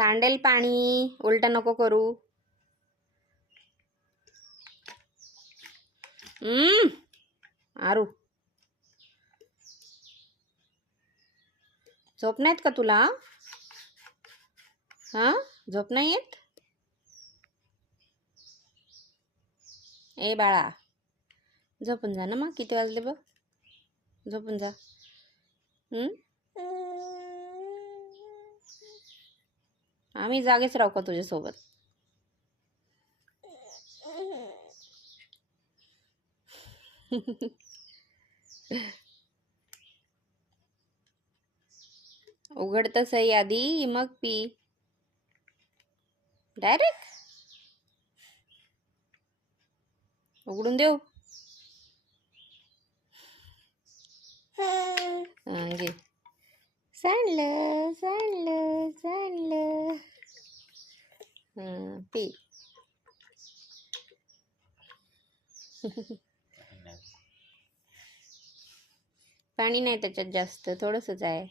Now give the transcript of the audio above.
सांडेल पाणी, उलट नको करू. आरू, झोप नाहीत का तुला? हा, झोप नाही येत? ए बाळा, झोपून जा ना मग. किती वाजले बघ, झोपून जा. आम्ही जागेच राहू का तुझ्यासोबत? उघडतं सही आधी, मग पी. डायरेक्ट उघडून देऊ? घे. सांडलं सांडलं सांडलं. पी. पाणी नाही त्याच्यात जास्त, थोडंसंच आहे.